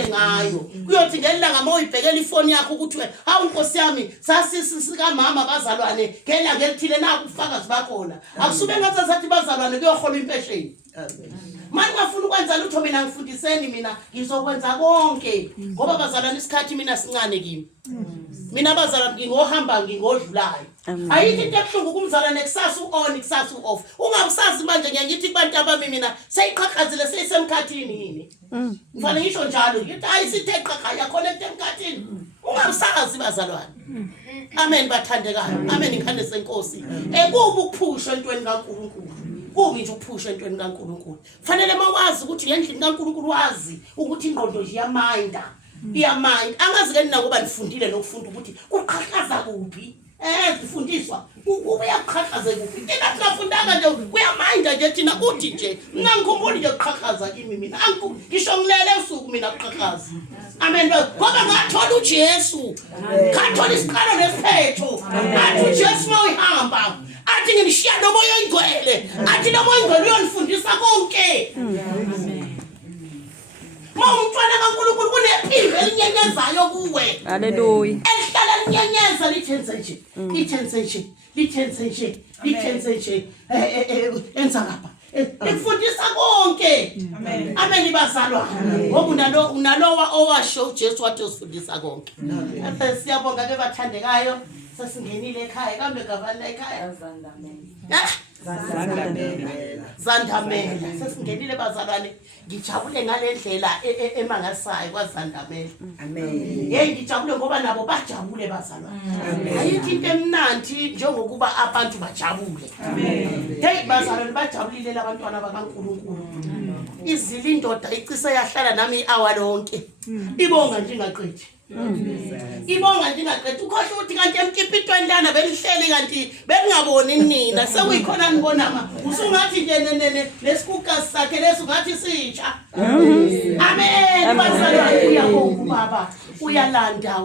uvele ngayo kuyothi ngelanga mawuyibhekela ifoni yakho ukuthi hawu Nkosi yami sasisika mama bazalwane ngela ngelithile naku ufakazi bakhona akusube ngathi sathi bazalwane kuyohola impesheni manje ngafuna ukwenza lutho mina ngifundiseni mina ngizokwenza konke ngoba bazalwane isikhathi mina sincane kimi mina bazalwane ngingohamba ngingodlulayo ayikho into ebuhlungu kumzalwane kusasa u-on kusasa u-off ungabusazi manje ngiyangithi kubantu abami mina seyiqhaqhazile seyisemkhathini yini ngifane ngisho njalo ngithi ayisithe qhaqa yakhonekte emkhathini ungabusazi bazalwane amen bathandekayo amen ikhande senkosi kuba ukuphusha entweni kaNkulunkulu kubi nje ukuphusha entweni kaNkulunkulu fanele mawazi ukuthi ngendlela kaNkulunkulu wazi ukuthi ingqondo nje iyamind angazi ke nina ngoba nifundile nokufunda ukuthi kuqhaqhaza kuphi zifundiswa ubuyakuqhaqhaza kuphi thina singafundanga nje kuyamind nje thina uthi nje ngangikhumbuli nje kuqhaqhaza kimi mina ngisho ngilele usuku mina kuqhaqhaza amen ngoba ngathola uJesu ngathola isiqalo nesiphetho athi uJesu mawuyihamba athi nginishiya nomoya oyingcwele athi nomoya oyingcwele uyonifundisa konke mawumfana kaNkulunkulu kunephimbo elinyenyezayo kuwe haleluya elihlala linyenyeza lithense nje enza ngapha ifundisa konke amen bazalwane ngoba unalowa owasho uJesu wathi usifundisa konke siyabonga ke bathandekayo sesingenile ekhaya kambe gavana ekhaya Zandamela sesingenile bazalwane ngijabule ngalendlela emangasayo kwaZandamela amen hey ngijabule ngoba nabo bajabule bazalwane ayikho into emnandi njengokuba abantu bajabule amen hey bazalwane bajabulile labantwana bakaNkulunkulu izili indoda icise yahlala nami hour lonke ibonga njengaqethi ibonga ndingaqedwe ukhohle ukuthi kanti emkipitweni lana belihleli kanti bengaboni nina sekuyikhona nibonama usungathi nje lesikuka sakhe leso ngathi sitsha amen bazalwane uyabonga baba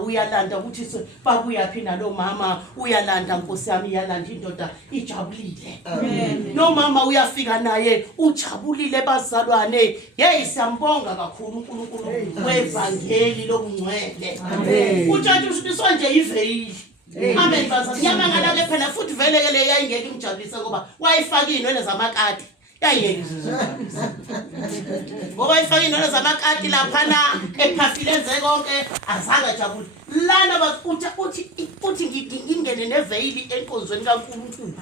uyalanda ukuthi babuya phi nalo mama uyalanda Nkosi yami uyalanda indoda ijabulile amen no mama uyafika naye ujabulile bazalwane hey siyambonga kakhulu uNkulunkulu wevangeli lobungcwele amen utshathu usibiswa nje iveyili amen bazalwane nyamangala ke phela futhi vele ke le yayingeke imjabulise ngoba wayifaka inwele zamakati yayeke ngoba ifaka inwele zamakati laphana ephafilenze konke azange jabule lana uthi ngingene neveyili enkonzweni kaNkulunkulu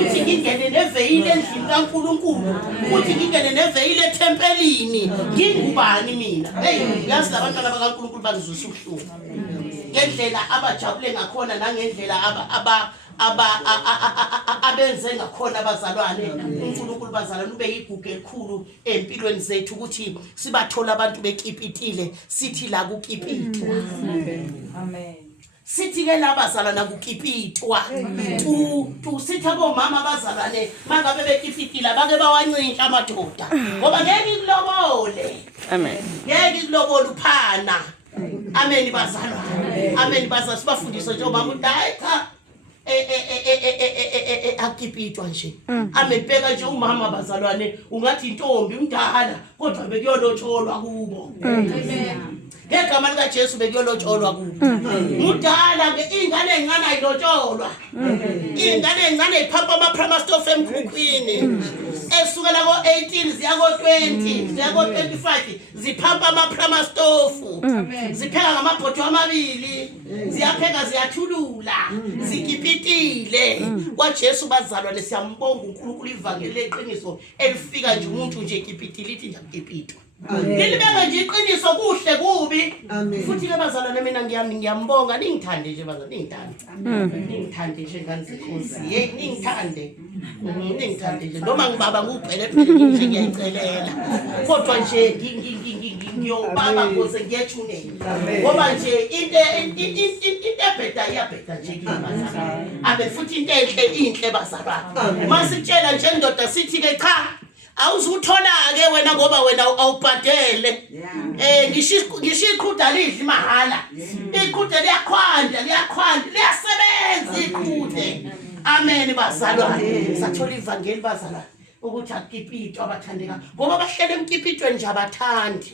uthi ngingene neveyili endlini kaNkulunkulu uthi ngingene neveyili ethempelini ngingubani mina hey yazi labantwana bakaNkulunkulu bangizwisa ubuhlungu ngendlela abajabule ngakhona nangendlela abenze ngakhona bazalwane uNkulunkulu bazalwane ube yigugu elikhulu empilweni zethu ukuthi sibathola abantu bekipitile sithi la kukipitwa amen sithi ke labazalwana kukipitwa sithi abomama bazalwane mangabe bekipitila bake bawancintsha amadoda ngoba ngeke ikulobole amen ngeke ikulobole uphana amen bazalwane amen bazalwane sibafundise nje mama udayi cha akipitwa nje amebheka nje umama bazalwane ungathi intombi umdala kodwa bekuyolotsholwa kubo ngegama lika Jesu bekuyolotsholwa kubo umdala ke ingane encane ayilotsholwa ingane encane iphapha ama primary stove emkhukhwini esukela ko18 ziya ko20 ziya ko25 ziphapha ama primary stove zipheka ngamabhodwe amabili ziyapheka ziyathulula zikipitile kwaJesu bazalwane siyambonga uNkulunkulu ivangeli leqiniso elifika nje umuntu nje ekipitile ithi nje akipitwa lilibeka nje iqiniso kuhle kubi futhi ke bazalwane mina ngiyambonga ningithande nje bazalwane ningithande nje nganzikhosi hey ningithande nje noma ngibaba ngubhele phela nje ngiyayicelela kodwa nje ngiyobaba ngoze ngiyethunele ngoba nje into ebheda iyabheda nje kimi abe futhi into inhle bazalwane masitshela nje indoda sithi ke cha awuzuthola ke wena ngoba wena awubhadele ngishiqhuda lidli mahala iqhude liyakhwanda liyasebenza iqhude amen bazalwane sathola ivangeli bazalwane ukuthi akukipitwa abathandeka ngoba bahlele emkipitweni nje abathandi.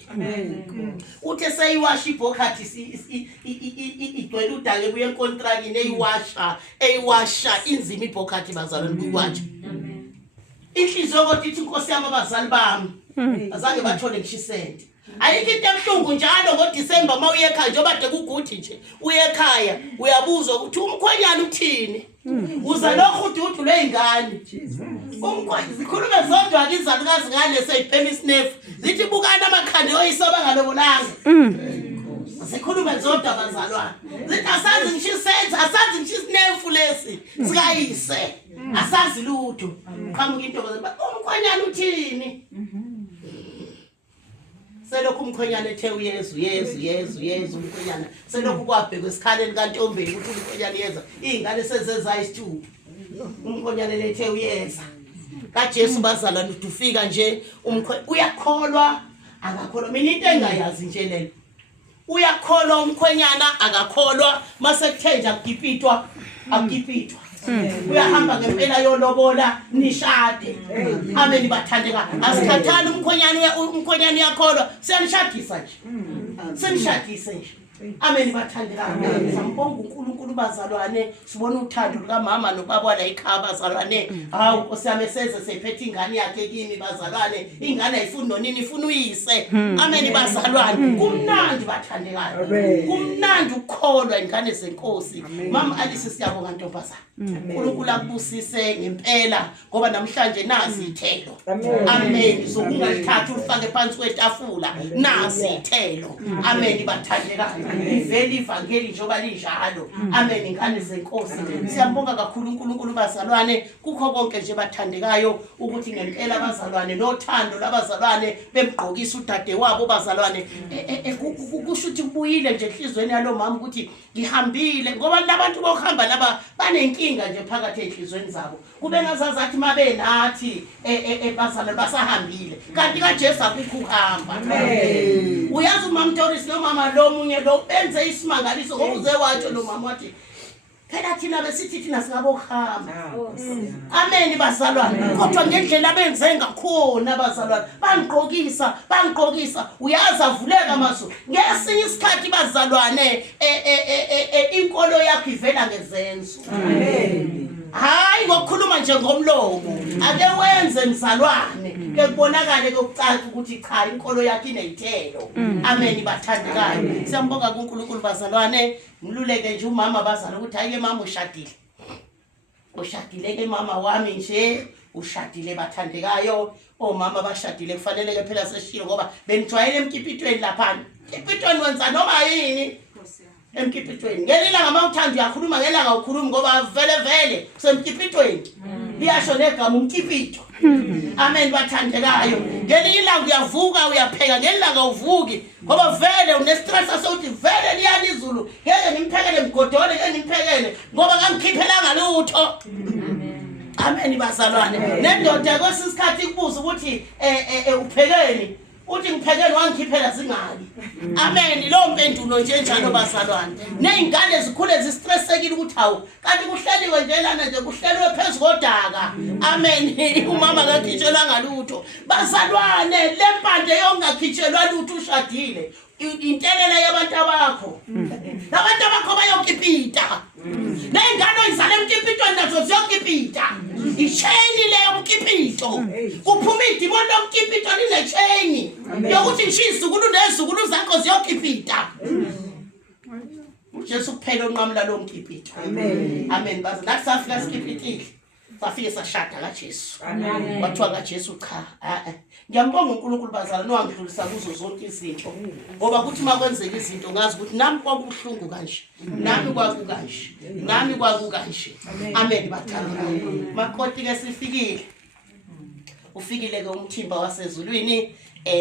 Uthe seyiwasha ibhokhathi igcwele udake buye enkontrakini eyiwasha inzima ibhokhathi bazalwane kuyiwatsha. Inhliziyo kodwa ithi inkosi yami abazali bami azange bathole ngishisende. Ayikho into ebuhlungu njalo ngoDisemba mawuye ekhaya njengoba de kuguthi nje uye ekhaya uyabuzwa ukuthi umkhwenyana uthini. Uza lokhu ududu lweingane. Zikhulume zodwa ke izalukazi ngale seyiphema isinefu. Zithi bukana amakhande oyisoba ngalobolanga. Zikhulume zodwa bazalwane. Zithi asazi ngishisenza, asazi ngishisinefu lesi sikayise. Asazi lutho. Qhamuka into bazalwane. Umkhwenyana uthini? Selokhu umkhwenyana ethe uyezu umkhwenyana selokhu kwabhekwe esikhaleni kaNtombeni ukuthi umkhwenyana yeza izingane sezenza isithuba umkhwenyana lethe uyeza kaJesu bazalwane udufika nje uyakholwa akakholwa mina into engayazi nje lelo uyakholwa umkhwenyana akakholwa mase kuthenja akugipitwa uyahamba ngempela yolobola nishade. Amen bathandeka asikhathana umkhwenyana uyakholwa siyanishadisa nje senishadise nje. Amen bathandeka sambonga uNkulunkulu bazalwane sibona uthando lukaMama nobaba la ekhaya bazalwane. Hawu Nkosi yami seze sephethe ingane yakhe kimi bazalwane ingane ayifuni nonini ifuna uyise. Amen bazalwane kumnandi bathandekayo kumnandi ukukholwa ingane zenkosi. Mama Alice siyabonga ntombazana uNkulunkulu akubusise ngempela ngoba namhlanje nazi ithelo. Amen sokungathatha ufake phansi kwetafula nazi ithelo. Amen bathandekayo iveli ivangeli njoba linjalo. Amen ingane zenkosi siyambonga kakhulu uNkulunkulu bazalwane kukho konke nje bathandekayo ukuthi ngempela bazalwane nothando labazalwane bemgqokisa udade wabo bazalwane kusho ukuthi kubuyile nje enhlizweni yalo mama ukuthi ngihambile ngoba labantu bokuhamba laba banenkinga nje phakathi enhlizweni zabo kube ngazazi athi mabe nathi bazalwane basahambile kanti kaJesu akukho uhamba. Uyazi uMama Doris nomama lo munye lo benze isimangaliso ngoba uze watsho lo mama wathi phela thina besithi thina singabokuhamba. Amen bazalwane kodwa ngendlela benze ngakhona bazalwane bangqokisa uyazi avuleka maso ngesinye isikhathi bazalwane inkolo yakho ivela ngezenzo. Hayi ngokukhuluma nje ngomlomo ake wenze mzalwane ke kubonakale kokucaca ukuthi cha inkolo yakhe inezithelo. Amen bathandekayo siyambonga kuNkulunkulu bazalwane ngiluleke nje umama bazalwane ukuthi ayike mama ushadile ke mama wami nje ushadile bathandekayo omama bashadile kufanele ke phela seshilo ngoba benijwayele emkipitweni lapha emkipitweni wenza noma yini emkipitweni ngelila ngamawuthanda uyakhuluma ngelanga ukhuluma ngoba vele semkipitweni liyasho negama umkipito. Amen bathandekayo ngelila uyavuka uyapheka ngelanga uvuki ngoba vele unestress asokuthi vele liyani izulu ngeke nimphekele mgodole ngeke nimphekele ngoba kangikhiphelanga lutho. Amen bazalwane nendoda kwesisikhathi kubuza ukuthi uphekeni uthi ngiphekele wangikhiphela zingaki. Amen lo mpendulo nje njalo bazalwane nezingane zikhule zistressekile ukuthi hawu kanti kuhleliwe nje lana nje kuhlelwe phezulu kodaka. Amen umama akakhitshelwa ngalutho bazalwane lempande yongakhitshelwa lutho ushadile intelela yabantu abakho nabantu abakho bayokipita nezingane izale emkipitweni nazo ziyokipita ichain leyo mkipito kuphuma idimoni lomkipito line chain yokuthi ngishizukulu nezukulu zakho ziyokipita. Jesu kuphela onqamula lo mkipito. Amen baza nathi safika sikipitile safike sashada kaJesu. Wathiwa kaJesu cha ngiyambonga uNkulunkulu bazalwane wangidlulisa kuzo zonke izinto ngoba kuthi makwenzeka izinto ngazi ukuthi nami kwakubuhlungu kanje nami kwakukanje. Amen bathandekayo makoti ke sifikile ufikile ke umthimba wasezulwini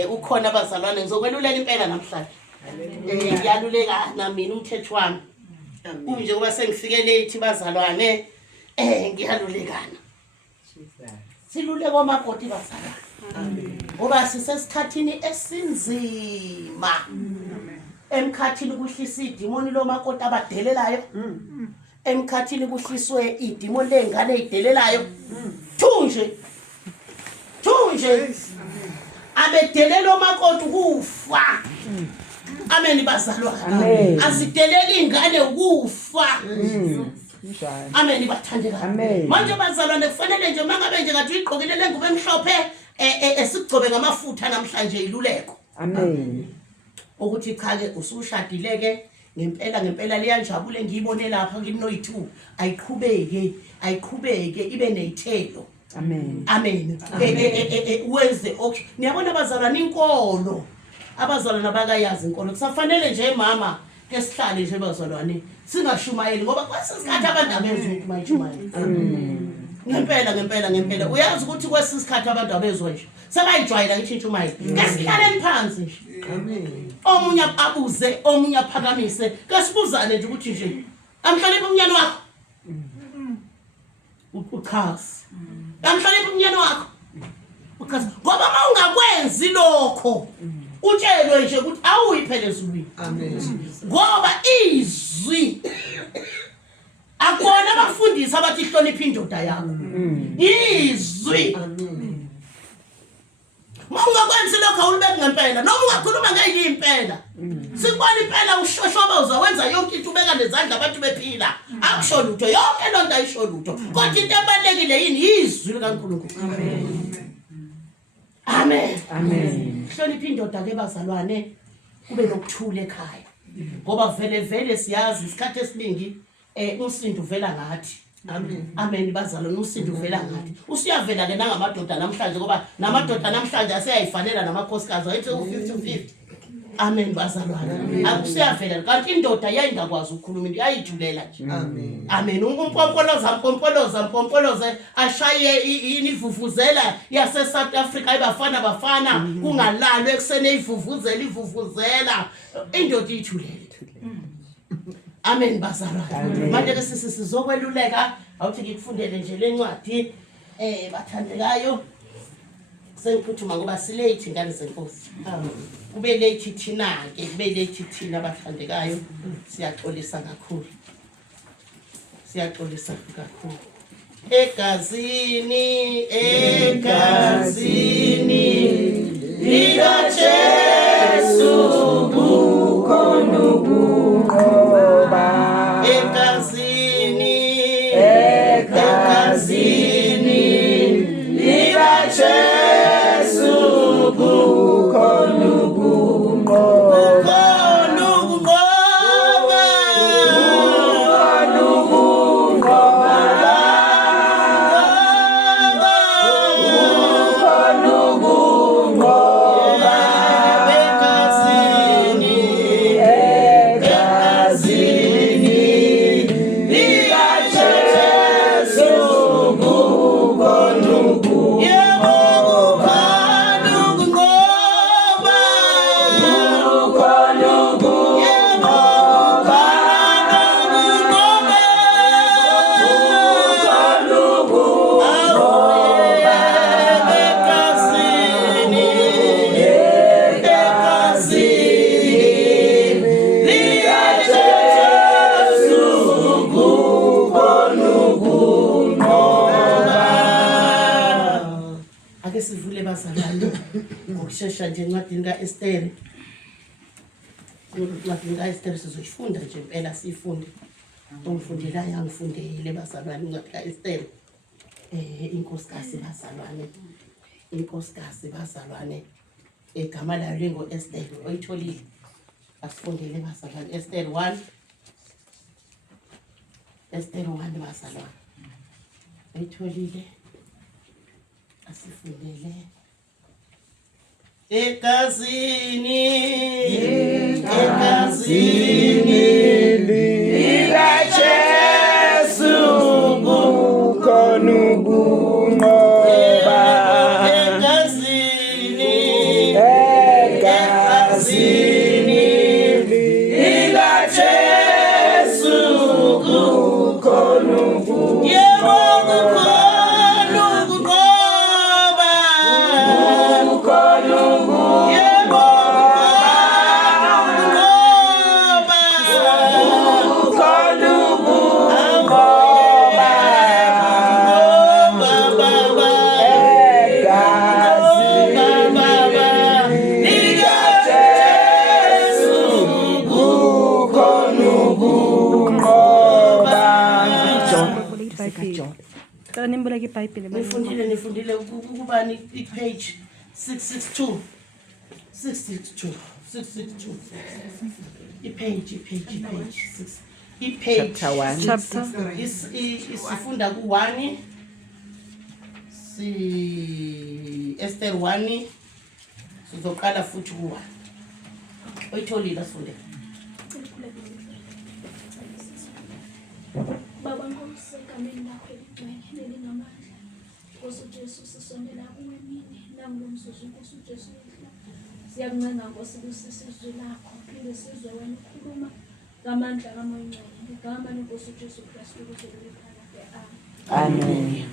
ukhona bazalwane ngizokweluleka impela namhlanje ngiyaluleka mina umthetho wami nje kuba sengifike late bazalwane ngiyalulekana silule kwamakoti bazalwane ngoba sisesikhathini esinzima emkhathini kuhlisa idimoni lomakoti abadelelayo emkhathini kuhliswe idimoni lengane ezidelelayo thunje kunje abedelela omakoti ukufa. Amen bazalwane. Asidelela ingane ukufa. Amen bathandeka. Manje bazalwane kufanele nje mangabe nje ngathi uyigqokile lengubo emhlophe esigcobe ngamafutha namhlanje iluleko. Amen. Ukuthi cha ke usushadileke ngempela liyanjabule ngiyibone lapha nginoyi2 ayiqhubeke ibe neyithelo. Amen. Amen. Wenze okay. Niyabona abazalwane inkolo. Abazalwane abakayazi inkolo. Kusafanele nje mama ke sihlale nje bazalwane singashumayeli ngoba kwesisikhathi abantu abezwe ukuthi bayishumayeli. Ngempela uyazi ukuthi kwesisikhathi abantu abezwe nje sebayijwayela ngithi intshumayeli. Ke sihlale phansi nje. Amen. Omunye abuze, omunye aphakamise. Ke sibuzane nje ukuthi nje amhloniphe umnyane wakho. Uchaza. Amhloniphe umnyane wakho. Uchaza. Ngoba mawungakwenzi lokho utshelwe nje ukuthi awuyiphele ezulwini. Amen. Ngoba izwi akona abafundisi abathi ihloniphe indoda yakho. Izwi. Amen. Mawungakwenzi lokho awulibeki ngempela noma ungakhuluma ngeke impela. Sikubona impela ushoshoba uzawenza yonke into ubeka nezandla abantu bephila. Akusho lutho yonke lonto ayisho lutho. Kodwa into ebalekile yini izwi likaNkulunkulu. Amen. Hlonipha indoda ke bazalwane kube nokuthula ekhaya. Ngoba vele siyazi isikhathi esiningi usindo uvela ngathi. Amen bazalwane usindo uvela ngathi. Usiyavela ke nangamadoda namhlanje ngoba namadoda namhlanje aseyayifanela namakhosikazi ayithi u50-50. Amen bazalwane. Akusiyavela kanti indoda yayingakwazi ukukhuluma into yayijulela nje. Amen. Umpompoloza ashaye inivuvuzela yase South Africa ibafana kungalalwe eksene ivuvuzela indoda ijulele. Amen bazalwane. Manje ke sizokweluleka awuthi ngikufundele nje lencwadi bathandekayo sengiphuthuma ngoba silate ingane zenkosi. Kube late thina ke kube late thina bathandekayo siyaxolisa kakhulu. Egazini lika Jesu bukhona ukunqoba. Egazini lika Jesu bukhona ukunqoba. Ngokushesha nje encwadini kaEsther. Encwadini kaEsther sizoyifunda nje impela siyifunde. Ongifundela yangifundele bazalwane incwadi kaEsther. Inkosikazi bazalwane. Igama layo lingoEsther. Oyitholile. Asifundele bazalwane Esther 1. Esther 1 bazalwane. Oyitholile. Asifundele. Egazini lika Jesu bukhona ukunqoba. Egazini lika Jesu bukhona ukunqoba. iBhayibhile. Cela nimboleke iBhayibhile. Nifundile ukubani page 662. 662. Page 6. Chapter 1. Chapter. Isifunda ku1. Esther 1. Sizoqala futhi ku1. Oyitholile asifunde. Baba Nkosi egameni lakho eligcwele nelingamandla. Nkosi uJesu sisondela kuwe nini nangomzuzu Nkosi uJesu. Siyakuncenga Nkosi kusisizwe lakho phinde sizwe wena ukhuluma ngamandla kaMoya Ngcwele. Ngigama leNkosi uJesu Kristu ukuthi likhona. Amen.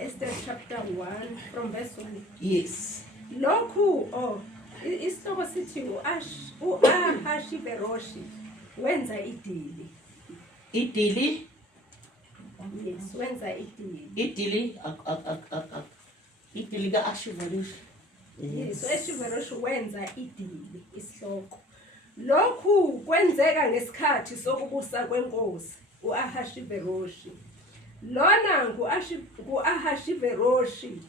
Esther chapter 1 from verse 1. Yes. Lokhu isihloko sithi u-Ahashiveroshi wenza idili. Idili. Yes, wenza idili. Idili idili kaAhashiveroshi. Yes, u-Ahashiveroshi wenza idili isihloko. Lokhu kwenzeka ngesikhathi sokubusa kwenkosi u-Ahashiveroshi. Lona ngu-Ahashiveroshi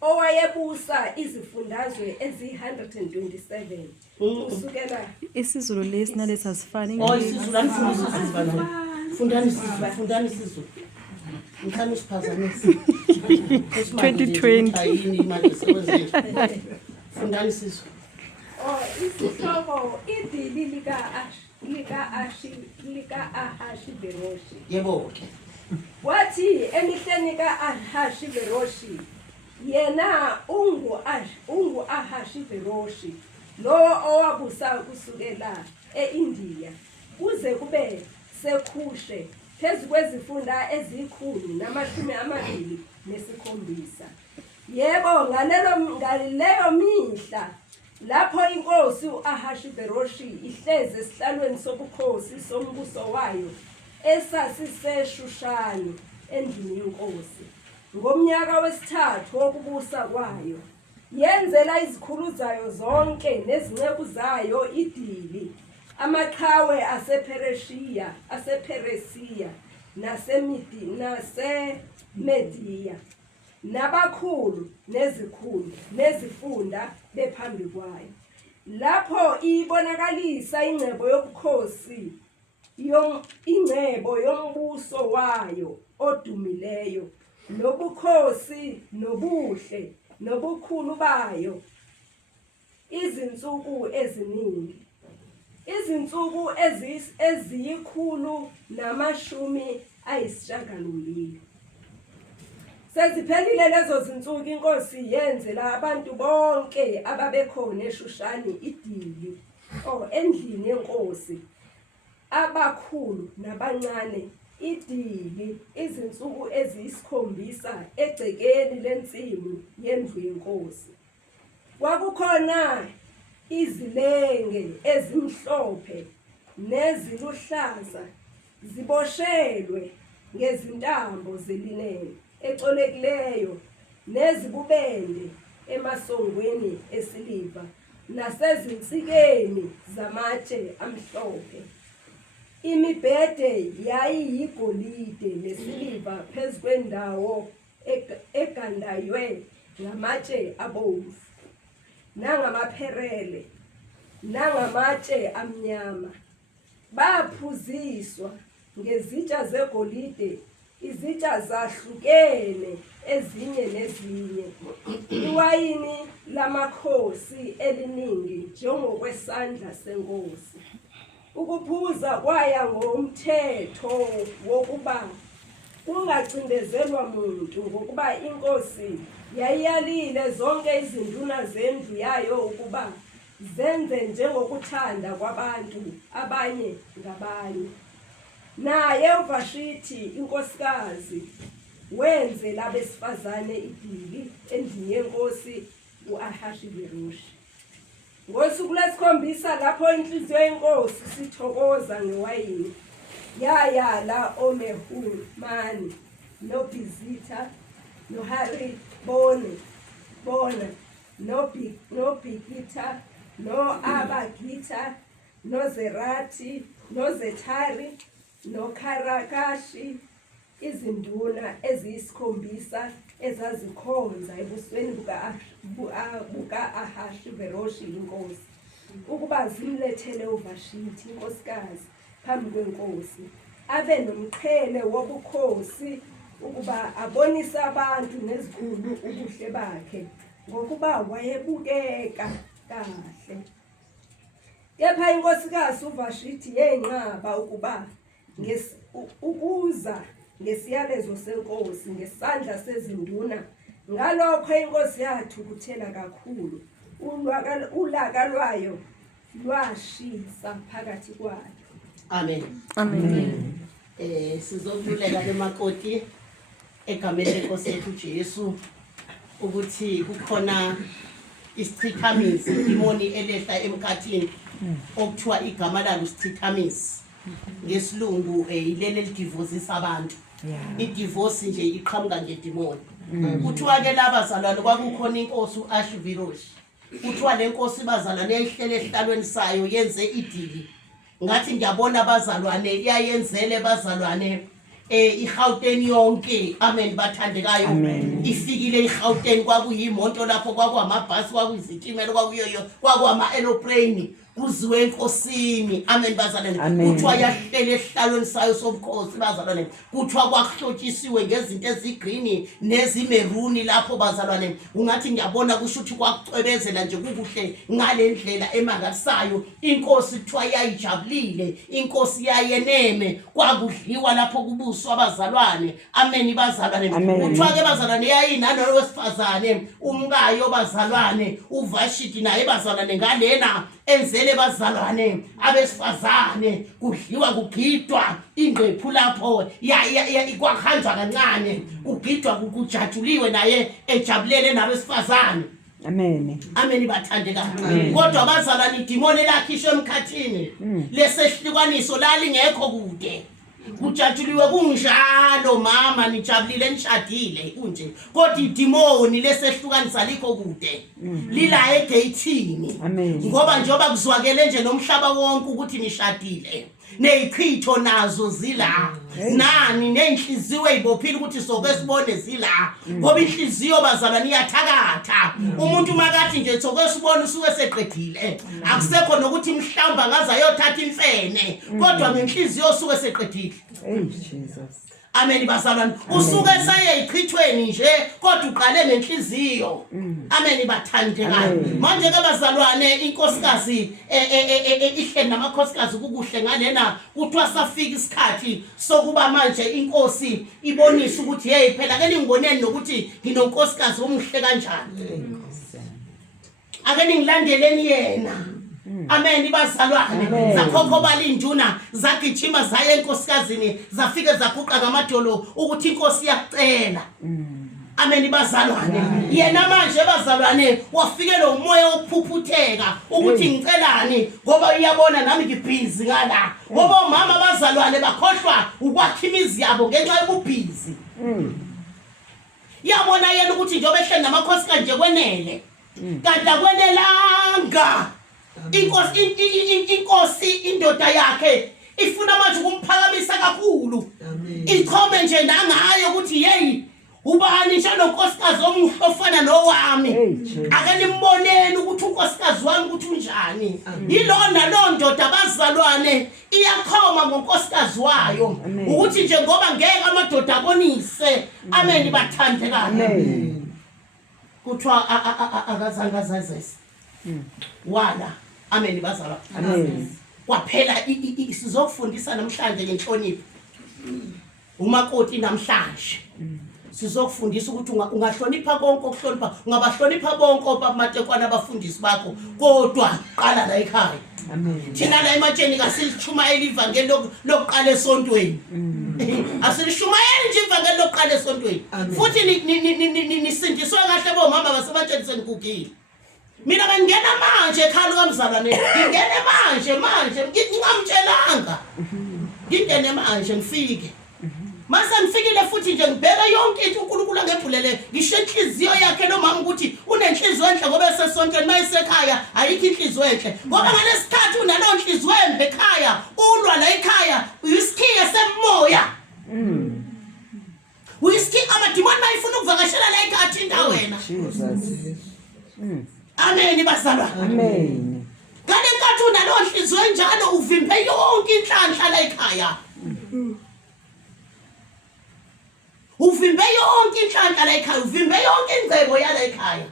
owayebusa izifundazwe ezi-127 kusukela Isizulu lesi nalesi asifani. Isizulu anifundisa fundani isizulu. Ngithanda usiphazamisa. 2020. Ayini manje sekwenzeni. Fundani isizulu. isihloko idili lika-Ahashiveroshi. Yebo ke. Wathi emihleni ka-Ahashiveroshi yena ungu-Ahashiveroshi lo owabusa kusukela e-Indiya kuze kube sekhushe phezu kwezifunda eziyi127. Yebo ngaleyo mihla lapho inkosi u-Ahashiveroshi ihlezi esihlalweni sobukhosi sombuso wayo esasiseshushani endlini yenkosi ngomnyaka wesithathu wokubusa kwayo, yenzela izikhulu zayo zonke nezinceku zayo idili, amaqhawe asePheresiya naseMediya, nabakhulu nezikhulu nezifunda bephambi kwayo. Lapho ibonakalisa ingcebo yobukhosi ingcebo yombuso wayo odumileyo, nobukhosi nobuhle nobukhulu bayo izinsuku eziningi. Izinsuku eziyi180. Seziphelile lezo zinsuku inkosi yenzela abantu bonke ababekhona eShushani idili endlini yenkosi, abakhulu nabancane idili izinsuku eziyi7 egcekeni lensimu yendlu yenkosi. Kwakukhona izilenge ezimhlophe neziluhlaza ziboshelwe ngezintambo zelineni ecolekileyo nezibubende emasongweni esiliva nasezinsikeni zamatshe amhlophe. Imibhede yayiyigolide nesiliva phezu kwendawo egandaywe ngamatshe abomvu nangamapherele nangamatshe amnyama. Baphuziswa ngezitsha zegolide, izitsha zahlukene ezinye nezinye, iwayini lamakhosi eliningi njengokwesandla senkosi. Ukuphuza kwaya ngomthetho wokuba kungacindezelwa muntu, ngokuba inkosi yayiyalile zonke izinduna zendlu yayo ukuba zenze njengokuthanda kwabantu abanye ngabanye. Naye uVashithi inkosikazi wenzela abesifazane idili endlini yenkosi u-Ahashiveroshi. Ngosuku lwesikhombisa lapho inhliziyo yenkosi sithokoza ngewayini, yayala oMehumani noBhizitha noHaribona noBhigitha noAbagitha noZerati noZethari noKharakashi, izinduna eziyisikhombisa ezazikhonza ebusweni buka-Ahasuweroshi inkosi, ukuba zimlethele uVashiti inkosikazi phambi kwenkosi, abe nomqhele wobukhosi ukuba abonise abantu nezikhulu ubuhle bakhe, ngokuba wayebukeka kahle. Kepha inkosikazi uVashiti yenqaba ukuba ukuza ngesiyalezo senkosi ngesandla sezinduna. Ngalokho inkosi yathukuthela kakhulu, ulaka lwayo lwashisa phakathi kwayo. Amen. Amen. Sizokhuleka lemakoti egameni lenkosi yethu Jesu ukuthi kukhona isichithamisi, imoni elehla emkhathini okuthiwa igama lalo isichithamisi. Ngesilungu ilele lidivozisa abantu. Idivorce nje iqhamuka ngedimoni. Kuthiwa ke labazalwane kwakukhona inkosi uAhasuweroshi. Kuthiwa le nkosi bazalwane ehlele ehlalweni sayo yenze idili. Ngathi ngiyabona abazalwane iyayenzele bazalwane iGauteng yonke. Amen bathandekayo. Ifikile iGauteng kwakuyimoto lapho kwakuamabhasi kwakuyizitimela kwakuyoyo kwakuama aeroplane kuziwe enkosini. Amen bazalwane. Kuthiwa yahlele ehlalweni sayo sobukhosi bazalwane. Kuthiwa kwakuhlotshisiwe ngezinto ezigreen nezimeruni lapho bazalwane. Ungathi ngiyabona kusho ukuthi kwakucwebezela nje kukuhle ngale ndlela emangalisayo. Inkosi kuthiwa yayijabulile, inkosi yayeneme, kwakudliwa lapho kubuswa abazalwane. Amen bazalwane. Kuthiwa ke bazalwane yayinalo wesifazane umkayo bazalwane uVashiti naye bazalwane ngalena enzele bazalwane abesifazane kudliwa kugidwa ingqephu lapho ikwahanjwa kancane kugidwa kujatshuliwe naye ejabulele nabesifazane. Amen bathandeka. Kodwa abazalwane idimoni lakhishwe emkhathini lesehlukwaniso lalingekho kude. Kujatshuliwe kunjalo mama nijabulile nishadile kunje, kodwa idimoni lesehlukanisa likho kude lila egeyithini. Ngoba njengoba kuzwakele nje nomhlaba wonke ukuthi nishadile, neyichitho nazo zila nani nenhliziyo ezibophile ukuthi sokwesibone zila. Ngoba inhliziyo bazalwane iyathakatha. Umuntu makathi nje sokwesibone usuke seqedile, akusekho nokuthi mhlamba ngaze ayothatha imfene, kodwa ngenhliziyo usuke seqedile. Jesus. Amen bazalwane. Usuke sayeyichithweni nje kodwa uqale ngenhliziyo. Amen bathandekayo. Manje ke bazalwane inkosikazi ihle namakhosikazi kukuhle ngalena kuthiwa safika isikhathi sokuba manje inkosi ibonisa ukuthi hey phela ke ningiboneni nokuthi nginonkosikazi omuhle kanjani. Ake ningilandeleni yena. Amen bazalwane. Zakhokho balinduna zagijima zaya enkosikazini zafike zaguqa ngamadolo ukuthi inkosi iyacela. Amen bazalwane. Yena manje bazalwane wafikela umoya ophuphutheka ukuthi ngicelani ngoba iyabona nami ngibhizi ngala. Ngoba omama bazalwane bakhohlwa ukwakha imizi yabo ngenxa yobubhizi. Yabona yena ukuthi njengoba ehleli namakhosikazi nje kwenele. Kanti akwenelanga. Inkosi indoda yakhe ifuna manje ukumphakamisa kakhulu. Ikhome nje nangayo ukuthi hey ubani njalo nkosikazi omuhle ofana nowami. Ake nimboneni ukuthi unkosikazi wami ukuthi unjani. Yilona lo ndoda bazalwane iyakhoma ngonkosikazi wayo ukuthi nje ngoba ngeke amadoda abonise. Amen bathandekayo. Kuthiwa akazangazazisa wala. Amen bazalwane. Kwaphela sizokufundisa namhlanje ngenhlonipho. Umakoti namhlanje sizokufundisa ukuthi ungahlonipha konke okuhlonipha, ungabahlonipha bonke obamatekwana abafundisi bakho, kodwa qala la ekhaya. Thina la ematsheni kasilichumayela ivangeli lokuqala esontweni. Asilishumayeli nje ivangeli lokuqala esontweni. Futhi nisindiswe kahle bomama basematsheni senikukile. Mina ngingena manje ekhaya kamzalwane, ngingene manje ngingamtshelanga. Ngingene manje ngifike. Mase ngifikile futhi nje ngibheka yonke into uNkulunkulu angebhulele, ngisho inhliziyo yakhe nomama ukuthi unenhliziyo enhle ngoba esesontweni mayisekhaya ayikho inhliziyo enhle. Ngoba ngalesikhathi unalo inhliziyo embe ekhaya, ulwa la ekhaya, uyisikhiye emoya whisky amadimoni mayifuna ukuvakashela la ekhaya athinta wena Jesus. amen bazalwa Amen. ngale nkathi unalowo nhliziyo enjalo uvimbe yonke inhlanhla la ekhaya uvimbe yonke inhlanhla la ekhaya uvimbe yonke ingcebo yala ekhaya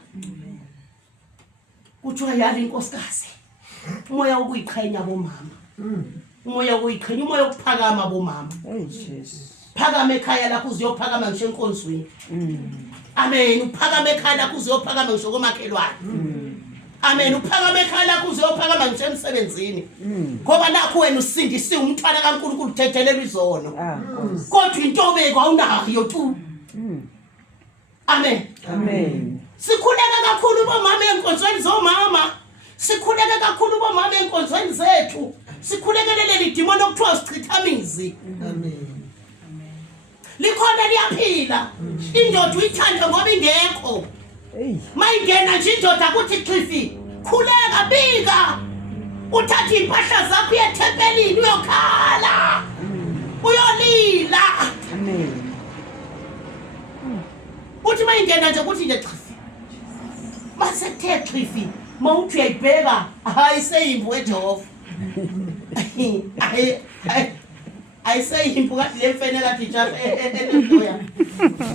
kuthiwa yala inkosikazi umoya wokuyiqhenya bomama umoya wokuyiqhenya umoya wokuphakama bomama Hey Jesus. phakama ekhaya lapho uziyophakama ngisho enkonzweni amen uphakama ekhaya lapho uziyophakama ngisho komakhelwane amen uphakama ekhaya lapho uziyophakama ngisho emsebenzini ngoba nakho wena usindisiwe umthwala kaNkulunkulu uthethelelwa izono kodwa intobeko awunayo tu amen Amen. sikhuleka kakhulu bomama enkonzweni zomama sikhuleka kakhulu bomama enkonzweni zethu sikhulekele lidimoni okuthiwa sichithamizi Amen. likhona liyaphila indoda uyithanda ngoba ingekho Hey. mayingena nje indoda kuthi xifi khuleka bika uthatha impahla zakho uyethempelini uyokhala uyolila Amen. uthi mayingena nje kuthi nje xifi masethe xifi mawuthi uyayibheka ayiseyimvu eJehova ayiseyimvu kade lemfene kade njalo endoya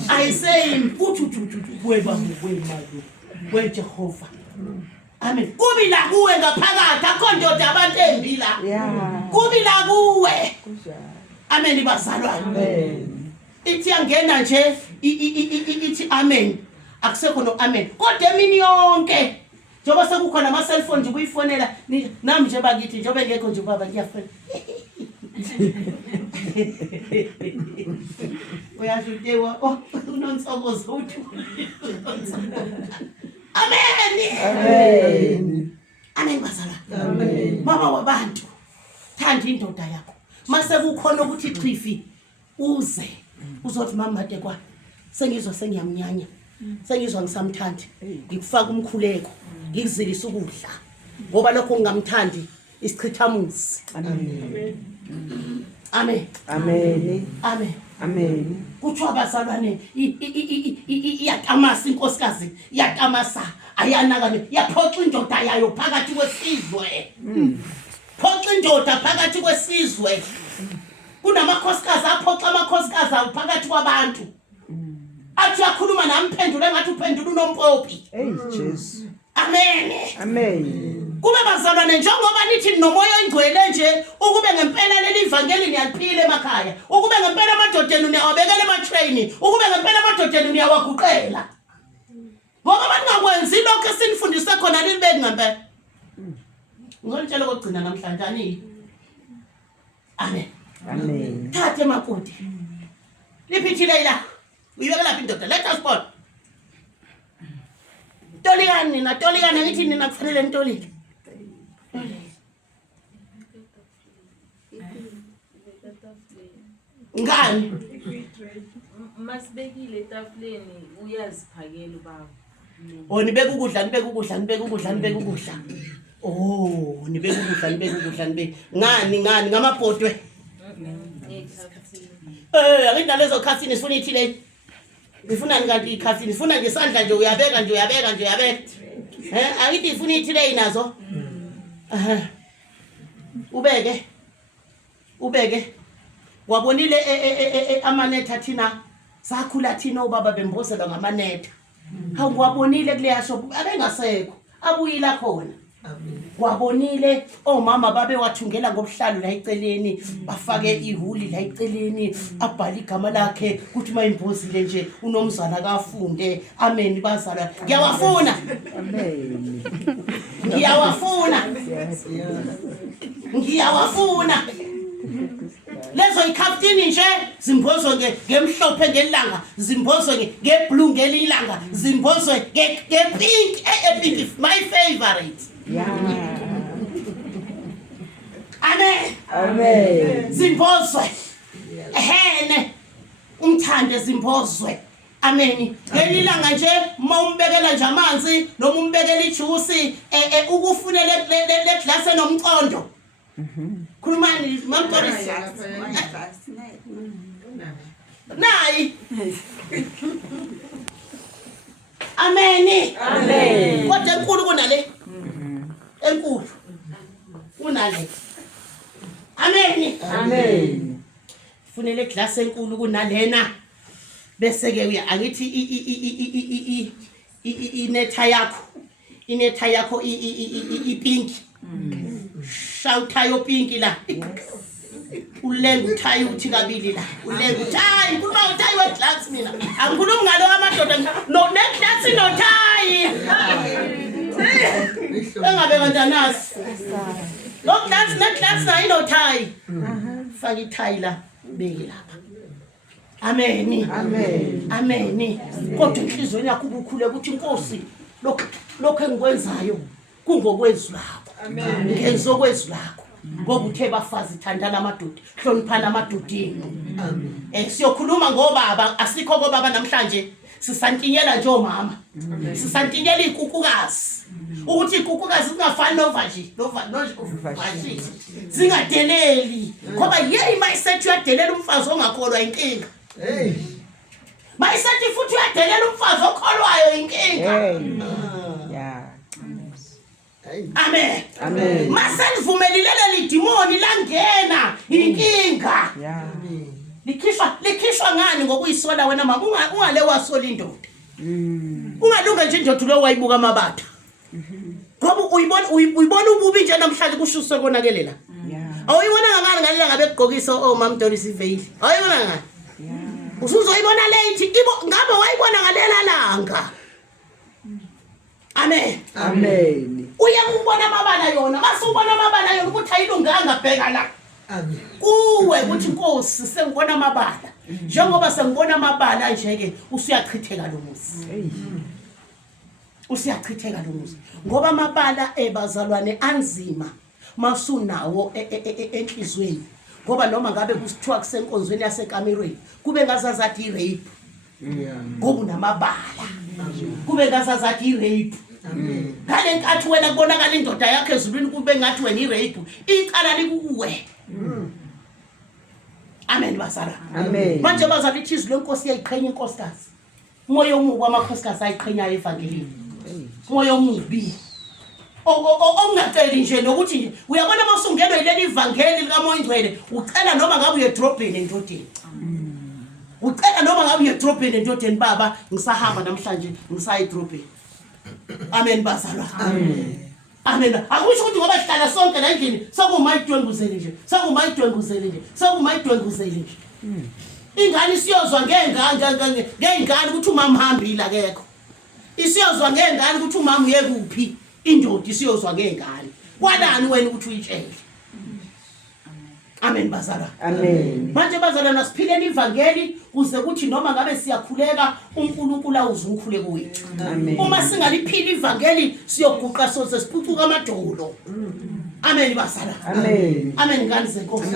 ayiseyimvu uthi kweba kwemali kweJehova amen kubi la kuwe ngaphakathi akho ndoda abantu embila Yeah. kubi la kuwe Kunjalo. amen bazalwane Amen. ithi yangena nje ithi amen akusekho no amen kodwa emini yonke njoba sekukhona ama cellphone nje kuyifonela nami nje bakithi njobe ngekho nje baba ngiyafona uyashutewa unonsokozo uthi amen Amen. amen bazalwane mama wabantu thanda indoda yakho mase kukhona ukuthi xifi uze uzothi mama made kwa sengizwa sengiyamnyanya sengizwa ngisamthandi ngikufaka umkhuleko ngikuzilisa ukudla ngoba lokho ngingamthandi isichithamuzi Amen. amen Amen. amen Amen. kuthiwa bazalwane iyatamasa inkosikazi iyatamasa ayanakane yaphoxa indoda yayo phakathi kwesizwe phoxa indoda phakathi kwesizwe kunamakhosikazi aphoxa amakhosikazi awo phakathi kwabantu athi uyakhuluma nami phendule ngathi uphendula unompopi Hey Jesus. amen Amen. kube bazalwane njengoba nithi nomoya oyingcwele nje ukube ngempela leli ivangeli niyaliphile emakhaya ukube ngempela amadodeni niyawabekela ematrain ukube ngempela amadodeni niyawaguqela ngoba baningakwenzi lokho esinifundise khona lilibeki ngempela ngizolitshela kokugcina namhlanje ani amen Amen. thathe makoti liphithile la uyibekela phi indoda let us spot tolikani nina tolikani ngithi nina kufanele nitolike ngani masibekile etafuleni uyaziphakela ubaba oh nibeka ukudla nibeka ukudla nibeka ukudla nibeka ukudla oh nibeka ukudla nibeka ukudla nibeka ngani ngamabhodwe akindala lezo khathini sifuna ithi le ngifuna kanti ikhathini sifuna nje isandla nje uyabeka akithi ifuna ithi le inazo ubeke wabonile amanetha thina sakhula thina ubaba bembozela ngamanetha hawu wabonile kuleya shop abengasekho abuyila khona wabonile omama babe wathungela ngobuhlalu la eceleni bafake ihuli la eceleni abhala igama lakhe kuthi mayimbozile nje unomzana kafunde amen bazalwa ngiyawafuna Amen. ngiyawafuna lezo ikaptini nje zimbozwe ngemhlophe ngelanga zimbozwe ngeblue ngelilanga zimbozwe ngepink epink my favorite Yeah. amen Amen. zimbozwe ehene umthande zimbozwe amen ngelilanga nje mawumbekela nje amanzi noma umbekela ijuice ukufunele le glass enomcondo khulumani mamtorisi nayi ameni kodwa enkulu kunale enkulu kunale ameni funele glass enkulu kunalena bese ke uya angithi inetha yakho ipink shawutha yo pink la ulenga uthayi uthi kabili la ulenga uthayi kuba uthayi we glass mina angikhulumi ngalo amadoda no ne glass no thayi engabe kantanasi lo glass ne glass na ino thayi faka ithayi la beke lapha ameni kodwa inhlizweni yakho ubukhule ukuthi inkosi lokho engikwenzayo kungokwezwi lakho ngenzo kwezwi lakho ngoba uthe bafazi thandana amadoda hloniphana amadodeni siyokhuluma ngobaba asikho kobaba namhlanje sisantinyela nje omama sisantinyela ikukukazi ukuthi ikukukazi zingafani novaji zingadeleli ngoba yeyi mayisethi uyadelela umfazi ongakholwa inkinga mayisethi futhi uyadelela umfazi okholwayo inkinga amen maselivumelilele lidimoni langena inkinga likhishwa ngani ngokuyisola wena mama ungale wasola indoda ungalunga nje indoda lo wayibuka amabatha ngoba uyibona ububi nje namhlanje kushuswe konakelela awuyibona ngani ngalela ngabe egqokisa omama Dorisi veil awuyibona ngani usuzoyibona late ngabe wayibona ngalela langa amen uyakubona amabala yona masubona amabala yona ukuthi ayilunganga bheka la kuwe ukuthi inkosi sengibona amabala njengoba sengibona amabala nje ke usuyachitheka lo muzi ngoba amabala ebazalwane anzima masunawo enhlizweni ngoba noma ngabe kusithiwa kusenkonzweni yasekamerweni kube ngazazathi irape ngoba unamabala kube ngazazathi irape ngale nkathi wena kubonakala indoda yakhe ezulwini kube ngathi wena irape icala likuwe amen bazala manje bazala ithizwe lenkosi yayiqhenya inkosikazi moya omubi amakhosikazi ayiqhenya evangelini moya omubi ongaceli nje nokuthi nje uyabona masungenwe leli ivangeli likamoya ingcwele ucela noma ngabe uyedrobheni endodeni ucela noma ngabe uyedrobheni endodeni baba ngisahamba namhlanje ngisaya edrobheni amen bazalwa amen akusho ukuthi ngoba sihlala sonke la endlini sokumayidwenguzele nje ingane siyozwa ngengane ukuthi umama hambile akekho isiyozwa ngengane ukuthi umama uye kuphi indoda isiyozwa ngengane kwanani wena ukuthi uyitshele amen bazalwa manje bazalwa nasiphileni ivangeli kuze kuthi noma ngabe siyakhuleka uNkulunkulu awuzunkhuleko wethu uma singaliphila ivangeli siyoguqa sonke siphucuka amadolo amen bazalwa amen ngani zenkosi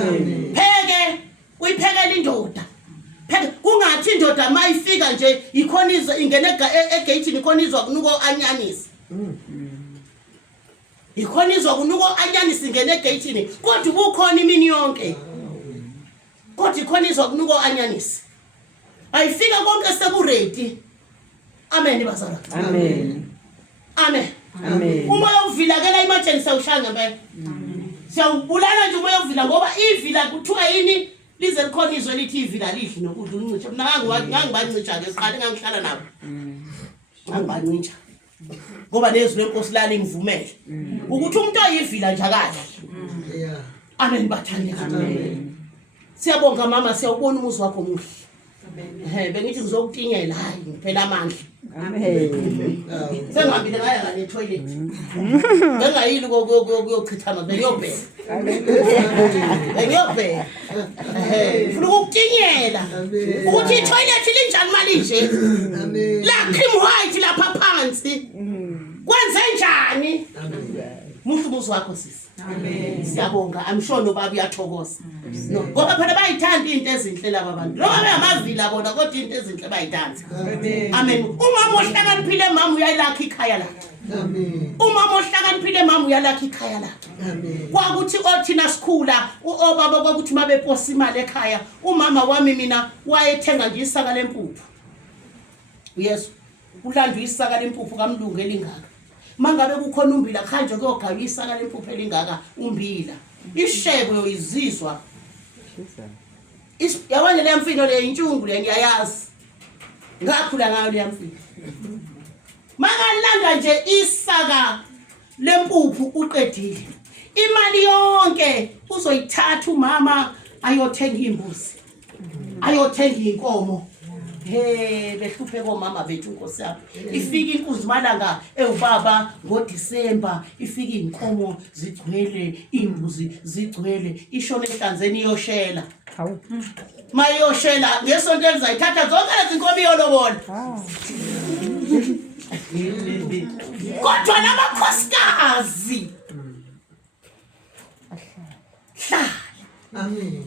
pheke uyiphekela indoda pheke kungathi indoda mayifika nje ikhonizwa ingene egate ikhonizwa kunuko anyanisi ikhonizwa kunuko anyanisi ingene egate kodwa kukhona imini yonke kodwa ikhonizwa kunuko anyanisi ayifika konke sekuredi amen bazalwa amen umoya uvilakela emergency awushanga ngempela siyawubulala nje umoya uvila ngoba ivila kuthiwa yini lize likhonizwe lithi ivila lihle nokudla uncintshe mina ngangibancintsha ke siqale ngangihlala nabo ngangibancintsha ngoba nezwi lenkosi lali ngivumele ukuthi umuntu ayivila nje akahle amen bathandeka siyabonga mama siyawubona umuzi wakho muhle bengithi ngizokutinyela hayi ngiphela amandla sengihambile ngaya ngale toilet ngengayili kuyochithama ngiyobheka ufuna ukutinyela ukuthi itoilet linjani manje la cream white lapha phansi kwenze njani umuzi wakho sisi siyabonga amsho nobaba uyathokoza ngoba phela bayithanda into ezinhle laba abantu lo bayamavila bona kodwa into ezinhle bayithanda amen umama ohlakaniphile mama uyayilakha ikhaya lakhe Amen. Umama ohlakaniphile mama uyalakha ikhaya lakhe. Amen. Kwakuthi othina sikhula obaba kwakuthi mabeposa imali ekhaya umama wami mina wayethenga nje isaka lempuphu. Yes. Ulandwa isaka lempuphu kaMlungu elingaka. Mangabe kukhona umbila khanje kuyogaba isaka lempuphu elingaka umbila. Ishebo yoyizizwa. Yabona le mfino le intshungu le ngiyayazi. Ngakhula ngayo le mfino. Mangalanda nje isaka lempuphu uqedile. Imali yonke uzoyithatha umama ayothenga imbuzi. Ayothenga inkomo. Behluphe komama bethu Nkosi yami. Ifika inkunzi malanga ewubaba ngoDisemba, ifika inkomo zigcwele, imbuzi zigcwele, ishone ehlanzeni iyoshela. Hawu. Mayoshela ngesonto elizayithatha zonke lezi inkomo iyolobola. Kodwa namakhosikazi hlala. Amen.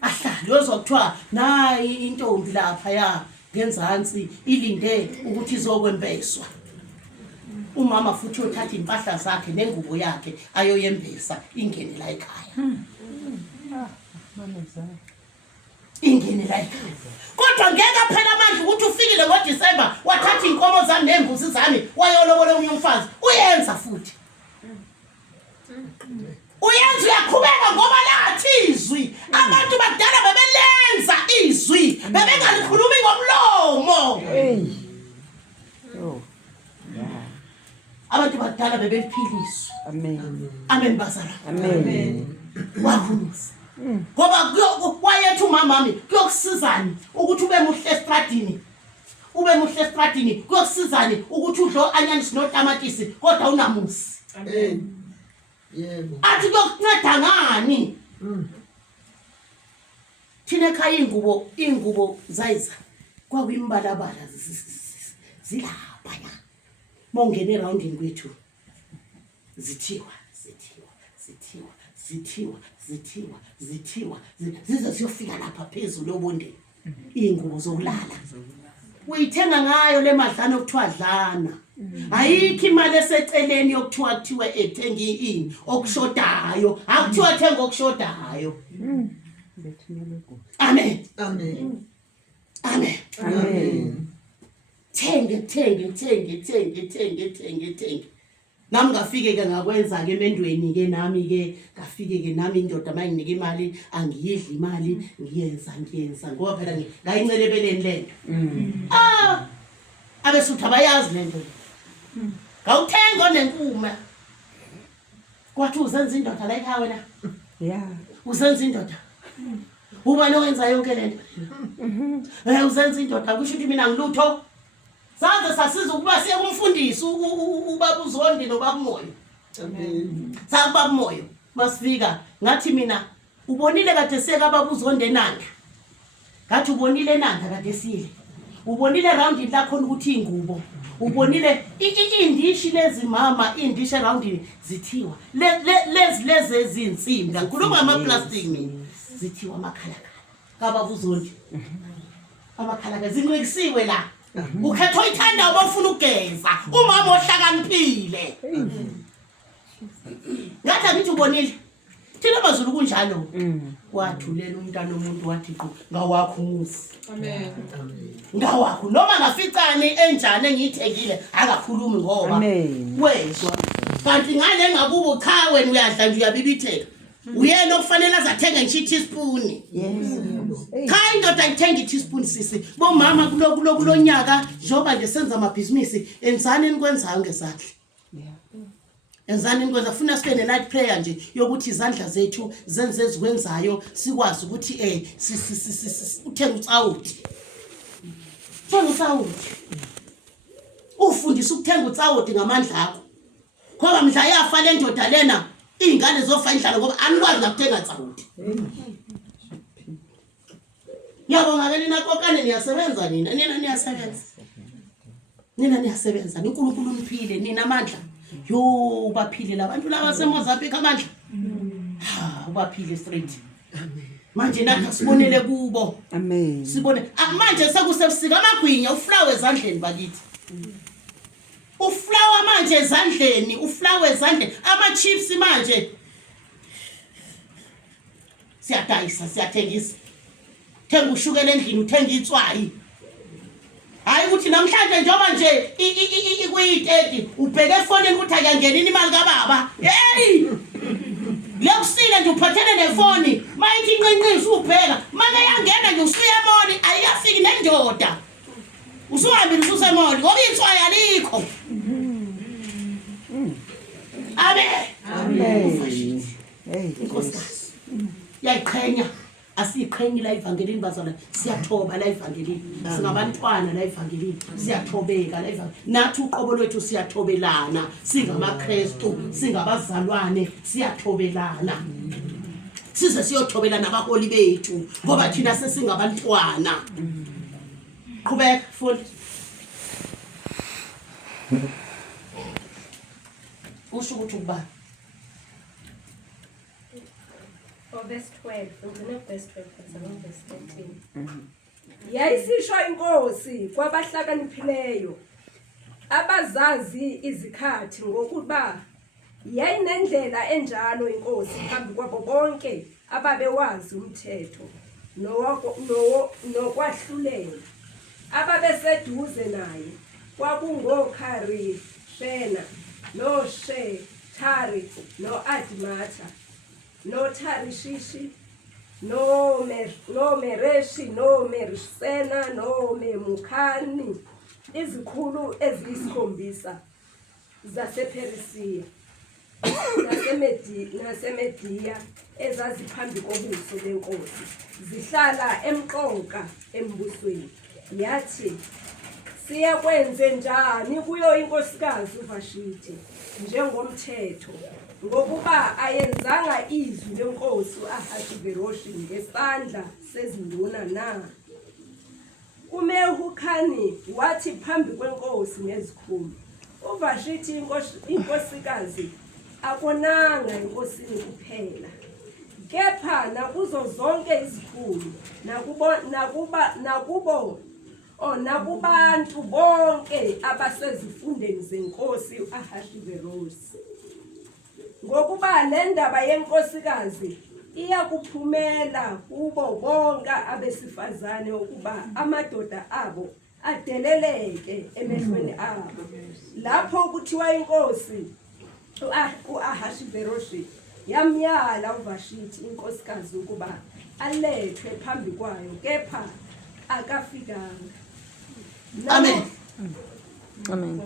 Ahlala yozokuthiwa nayi intombi lapha ya ngenzansi ilinde ukuthi izokwembeswa. Umama futhi uthatha impahla zakhe nengubo yakhe ayoyembesa ingene la ekhaya. Ingene la ekhaya. Kodwa ngeke phela manje ukuthi ufikile ngoDisemba wathatha inkomo zami nembuzi zami wayolobola umunye umfazi uyenza futhi. Uyenza uyaqhubeka ngoba lathi izwi abantu badala bebelenza izwi bebengalikhulumi ngomlomo. Abantu badala bebeliphiliswa. Amen. Amen bazala. Amen. Wakhuluza. Ngoba wayethu umamami kuyokusizani ukuthi ube muhle estradini. Ube muhle estradini kuyokusizani ukuthi udlo anyanisi notamatisi kodwa unamusi. Amen. Yebo. Athi kuyokunceda ngani? Thina ekhaya ingubo zayiza kwakuyimbalabala zilapha ya. Mongene eroundini kwethu zithiwa zize siyofika lapha phezulu obondeni. Ingubo zokulala. Uyithenga ngayo le madlana okuthiwa dlana. Ayikho imali eseceleni yokuthiwa kuthiwe ethenga ini okushodayo. Akuthiwa thenga okushodayo. Amen. Amen. Amen. Amen. Thenge. Nami ngafike ke ngakwenza ke emendweni ke nami ke ngafike ke nami indoda mayinike imali angiyidli imali ngiyenza ngoba phela ngayincelebeleni lento. Abesuthu abayazi lento. Ngawuthenga nenkume. Kwathi uzenza indoda la ekhaya wena. Yeah. Uzenza indoda. Uba nowenza yonke lento. Uzenza indoda kusho ukuthi mina ngilutho. Saze sasiza ukuba siye kumfundisi ubaba uZondi nobaba uMoyo. Amen. Sababa uMoyo masifika ngathi mina ubonile kade siyeka baba uZondi enanda. Ngathi ubonile enanda kade siyile. Ubonile round lakho ukuthi ingubo. Ubonile indishi lezi mama indishi round zithiwa. Lezi ezinsimbi ngikhuluma ngama plastic mina. Zithiwa amakhalakhala. Baba uZondi. Amakhalakhala zinqikisiwe la. Ukhetho ithanda obofuna ukugeza umama ohlakaniphile. Ngathi ngithi ubonile thina amazulu kunjalo wathulela umntana omuntu wathi qo ngawakho umuzi. Amen. Ngawakho noma ngaficane enjani engiyithekile akakhulumi ngoba wezwa kanti ngale ngakubo cha wena uyadla nje uyabibitheka uyena okufanele azathenga nje teaspoon. Yes. Cha indoda ithenga i-teaspoon sisi bomama kulonyaka njoba nje senza amabhizinisi enzani enikwenzayo ngesandla. Enzani nikwenza funa sibe ne-night prayer nje yokuthi izandla zethu zenze ezikwenzayo sikwazi ukuthi uthenga utsawuthi. Thenga utsawuthi. Ufundisa ukuthenga utsawuthi ngamandla akho. Ngoba mhla yafa le ndoda lena ingane zofa indlala ngoba anikwazi ukuthenga utsawuthi. Yabonga ke nina kokane niyasebenza nina niyasebenza. Nina niyasebenza uNkulunkulu uniphile nina amandla. Yo baphile labantu laba seMozambique amandla. Ubaphile straight. Amen. Manje nathi sibonele kubo. Amen. Sibone manje sekusebusika amagwinya uflower ezandleni bakithi. uflower manje ezandleni, uflower ezandleni, ama-chips manje siyadayisa, siyathengisa. Thenga ushukela endlini, uthenga itswayi. Hayi ukuthi namhlanje njengoba nje kuyi-30 ubheke efonini ukuthi ayangenini imali kababa. Hey! Lekusile nje uphathele nefoni, mayithi inqinqisi ubheka, manje yangena nje usuya emoli ayikafiki nendoda. Usuhambile ususemoli ngoba itswayi alikho. Amen. Inkosikazi yayiqhenya, asiyiqhenyi la evangelini bazalwane, siyathoba la evangelini, singabantwana la evangelini, siyathobeka la evangelini. Nathi uqobo lwethu siyathobelana, singamaKristu, singabazalwane, siyathobelana. Size siyothobelana abaholi bethu ngoba thina sesingabantwana. Qhubeka futhi. Usho ukuthi ukuba verse 12, ungena verse 12 verse 13. Yayisisho inkosi kwabahlakaniphileyo abazazi izikhathi ngokuba yayinendlela enjalo inkosi phambi kwabo bonke ababewazi umthetho nokwahlulela ababeseduze naye kwakungoKharishena noShethari noAdmatha noTharishishi noMereshi noMerisena noMemukhani, izikhulu eziyisi7 zasePerisia naseMediya ezaziphambi kobuso benkosi zihlala emqoka embusweni. Yathi siyakwenze njani kuyo inkosikazi uVashithi njengomthetho, ngokuba ayenzanga izwi lenkosi uAhashiveroshi ngesandla sezinduna na? uMemukhani wathi phambi kwenkosi nezikhulu, uVashithi inkosikazi akonanga enkosini kuphela, kepha nakuzo zonke izikhulu nakubantu bonke abasezifundeni zenkosi uAhashiveroshi, ngokuba le ndaba yenkosikazi iyakuphumela kubo bonke abesifazane ukuba amadoda abo adeleleke emehlweni abo. Lapho kuthiwa inkosi uAhashiveroshi yamyala uVashithi inkosikazi ukuba alethwe phambi kwayo, kepha akafikanga. Amen. Amen.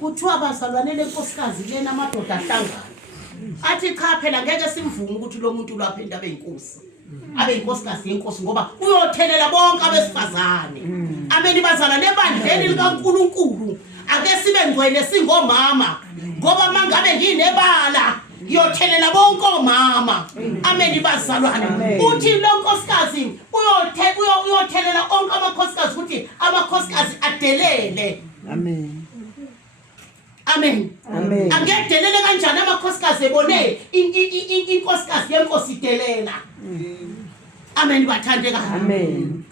Kuthiwa bazalwane lenkosikazi lena amadoda ahlangana. Athi cha phela ngeke simvume ukuthi lo muntu lwaphinda abe inkosi. Abe inkosikazi yenkosi ngoba uyothelela bonke abesifazane. Amen bazalwane ebandleni likaNkulunkulu. Ake sibe ngcwele singomama ngoba mangabe nginebala yothelela bonke omama. Amen bazalwane. Uthi lo nkosikazi uyothelela onke amakhosikazi ukuthi amakhosikazi adelele. Amen. Amen. Amen. Angedelele kanjani amakhosikazi ebone inkosikazi yenkosi idelela. Amen bathandeka. Amen.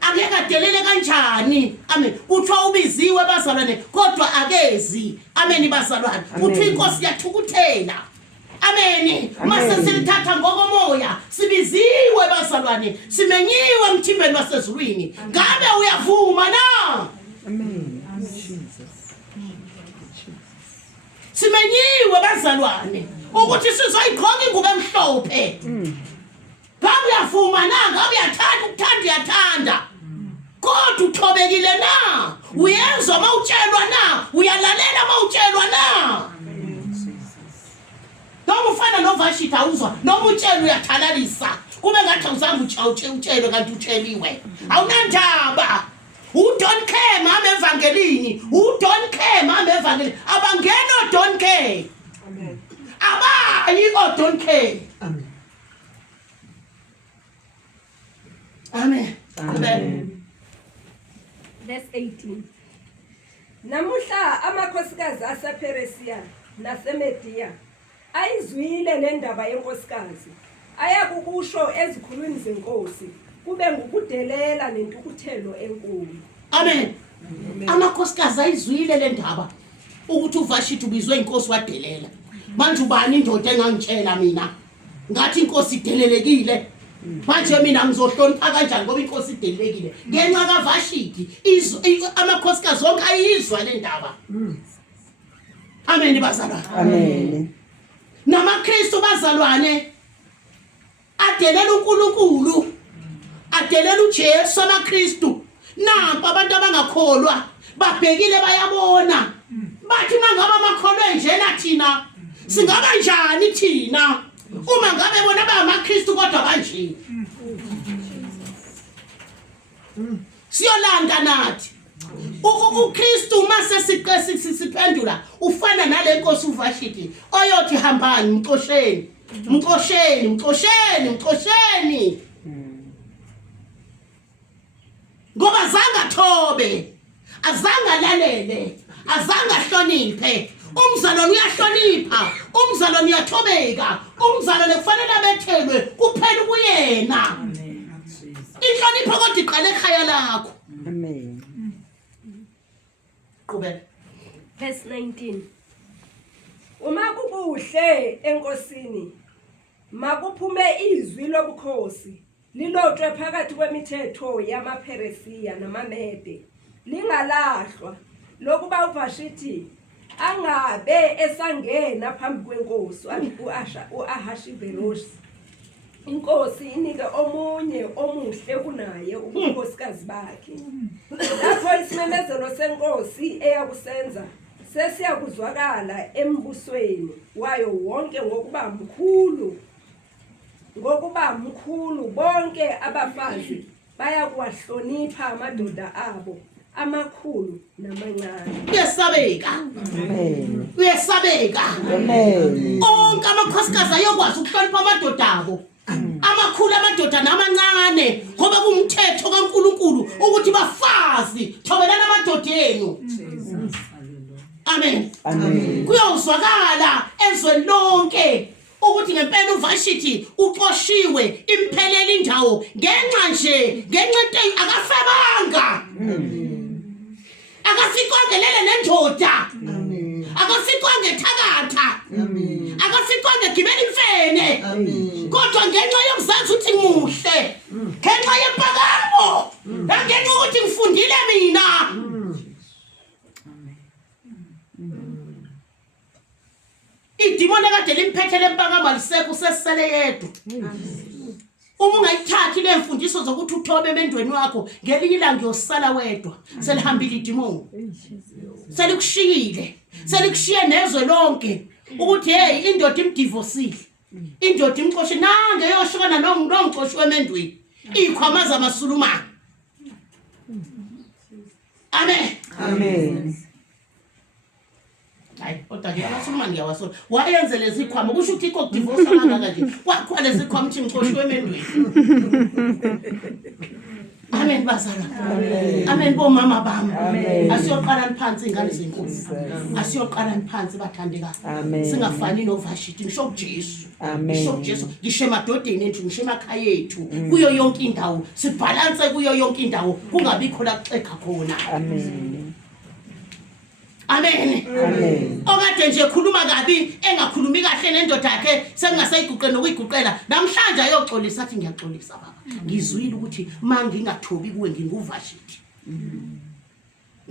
Angekadelele kanjani. Amen. Kuthiwa ubiziwe bazalwane kodwa akezi. Amen bazalwane. Kuthiwa inkosi yathukuthela. Amen. Mase silithatha ngokomoya sibiziwe bazalwane, simenyiwe emthimbeni wasezulwini. Ngabe uyavuma na? Amen. Jesus. Simenyiwe bazalwane ukuthi sizoyiqhoka ingubo emhlophe. Ngabe uyavuma na? Ngabe uyathanda? Kodwa uthobekile na? Uyenza mawutshelwa na? Uyalalela mawutshelwa na? Noma ufana noVashithi awuzwa, noma utshela uyathalalisa. Kube ngathi awuzange utshelwe kanti utsheliwe. Awunandaba. Don't care mama evangelini. Don't care mama evangelini. Abangena don't care. Amen. Abayi don't care. Amen. Amen. Amen. Verse 18. Namuhla amakhosikazi asePerisia naseMediya ayizwile le ndaba yenkosikazi, ayakukusho ezikhulwini zenkosi, kube ngukudelela nentukuthelo enkulu. Amen. Amakhosikazi ayizwile le ndaba. ukuthi uVashiti ubizwe inkosi wadelela. Manje ubani indoda engangitshela mina ngathi inkosi idelelekile. Manje mina ngizohlonipha kanjani ngoba inkosi idelelekile? Ngenxa kaVashiti amakhosikazi zonke ayizwa le ndaba. Amen bazalwane. Amen. NamaKristu bazalwane adelela uNkulunkulu, adelela uJesu amaKristu. Nampa abantu abangakholwa babhekile bayabona. Bathi mangaba amakholwa njena thina singaba njani thina uma ngabe bona bamaKristu kodwa kanje. Siyolanda nathi. uKristu mase siphendula ufana nale nkosi uVashiti oyothi hambani mxosheni mxosheni mxosheni mxosheni ngoba azange thobe azange lalele azange hloniphe. Umzalwane uyahlonipha, umzalwane uyathobeka, umzalwane kufanele abethelwe kuphela kuyena. Inhlonipho kodwa iqale ekhaya lakho. Amen. Qhubeka. Verse 19. Uma kukuhle enkosini makuphume izwi lobukhosi lilotshwe phakathi kwemithetho yamaPheresiya namaMede lingalahlwa lokuba uVashiti angabe esangena phambi kwenkosi uAhashveroshi inkosi inike omunye omuhle kunaye ubukhosikazi bakhe. Lapho isimemezelo senkosi eyakusenza sesiyakuzwakala embusweni wayo wonke ngokuba mkhulu bonke abafazi bayakuwahlonipha amadoda abo amakhulu namancane. Uyesabeka. Amen. Uyesabeka. Amen. Onke amakhosikazi ayokwazi ukuhlonipha amadoda abo. Amakhulu amadoda namancane ngoba kumthetho kaNkuluNkulu ukuthi bafazi thobelana amadoda enu. Amen. Amen. Kuyozwakala ezweni lonke ukuthi ngempela uVashiti uxoshiwe imphelele indawo ngenxa into akafebanga. Akafikwange lele nendoda. Akafikwange thakatha. Akafikwange gibela imfene. Kodwa ngenxa yomzansi uthi muhle. Ngenxa yempakamo. Ngenxa ukuthi ngifundile mina. Idimoni ekade limphethe lempakamo alisekho sesisele yedwa. Uma ungayithathi le mfundiso zokuthi uthobe emendweni wakho ngelinye ilanga uyosala wedwa selihambile idimoni. Selikushiyile. Selikushiye nezwe lonke ukuthi hey indoda imdivorceile. Indoda imxoshe nange yoshona nongixoshwe emendweni. Ikhwamaza amasulumane. Amen. Amen. Hayi kodwa ke amasulumane ngiyawasola. Wayenze lezi ikhwama kusho ukuthi ikho divorce kangaka nje. Wakho lezi ikhwama uthi ngixoshwe emendweni. Amen bazalwane. Amen bomama bami. Asiyoqala phansi ingane zenkosi. Asiyoqala phansi bathandekayo. Singafani noVashiti ngisho kuJesu. Ngisho kuJesu ngisho emadodeni ethu ngisho emakhaya ethu kuyo yonke indawo sibalance kuyo yonke indawo kungabikho la kuxega khona. Amen. Amen. Amen. Okade nje khuluma kabi engakhulumi kahle nendoda yakhe sengasayiguqe nokuyiguqela namhlanje ayoxolisa athi ngiyaxolisa baba. Ngizwile ukuthi mangingathobi kuwe nginguVashiti.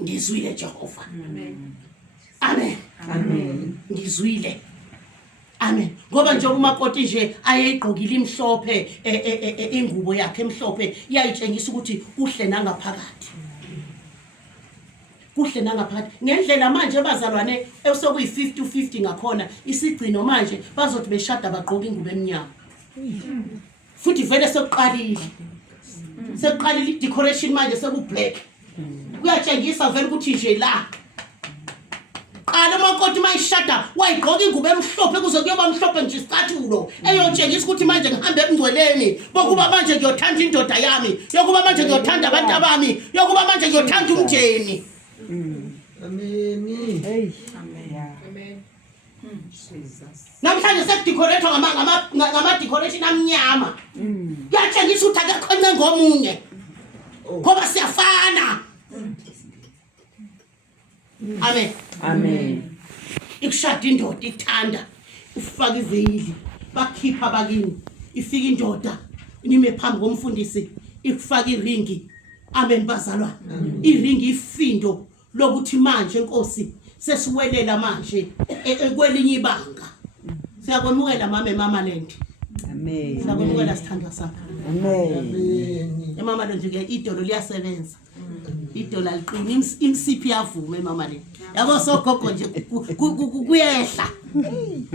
Ngizwile Jehova. Amen. Amen. Amen. Ngizwile. Amen. Ngoba nje umakoti nje ayegqokile imhlophe ingubo yakhe emhlophe iyayitshengisa ukuthi uhle nangaphakathi. Kuhle nangaphakathi ngendlela manje bazalwane esokuyi 50-50 ngakhona isigcino manje bazothi beshada bagqoka ingubo eminyama. Futhi vele sokuqalile. Sekuqalile decoration manje sekublack. Kuyatshengisa vele ukuthi nje la qala umakoti mayishada wayigqoka ingubo emhlophe kuze kuyoba mhlophe nje isicathulo eyotshengisa ukuthi manje ngihambe emngcweleni bokuba manje ngiyothanda indoda yami yokuba manje ngiyothanda abantu abami yokuba manje ngiyothanda umndeni. Amen. Hey. Amen. Jesus. Namhlanje sekudecoratwa ngama decoration amnyama. Kuyatshengisa ukuthi akakhonce ngomunye. Ngoba siyafana. Amen. Amen. Ikushada indoda ithanda ufaka iveyili bakhipha bakini ifika indoda nime phambi komfundisi ikufaka iringi. Amen bazalwane. Iringi ifindo lokuthi manje Nkosi sesiwelela manje ekwelinye ibanga. Siyakwemukela mama Land. Amen. Siyakwemukela sithandwa sakho. Amen. Mama Land ke idolo liyasebenza. Idolo liqina imsiphi yavume mama Land. Yabo sogogo nje kuyehla. Amen.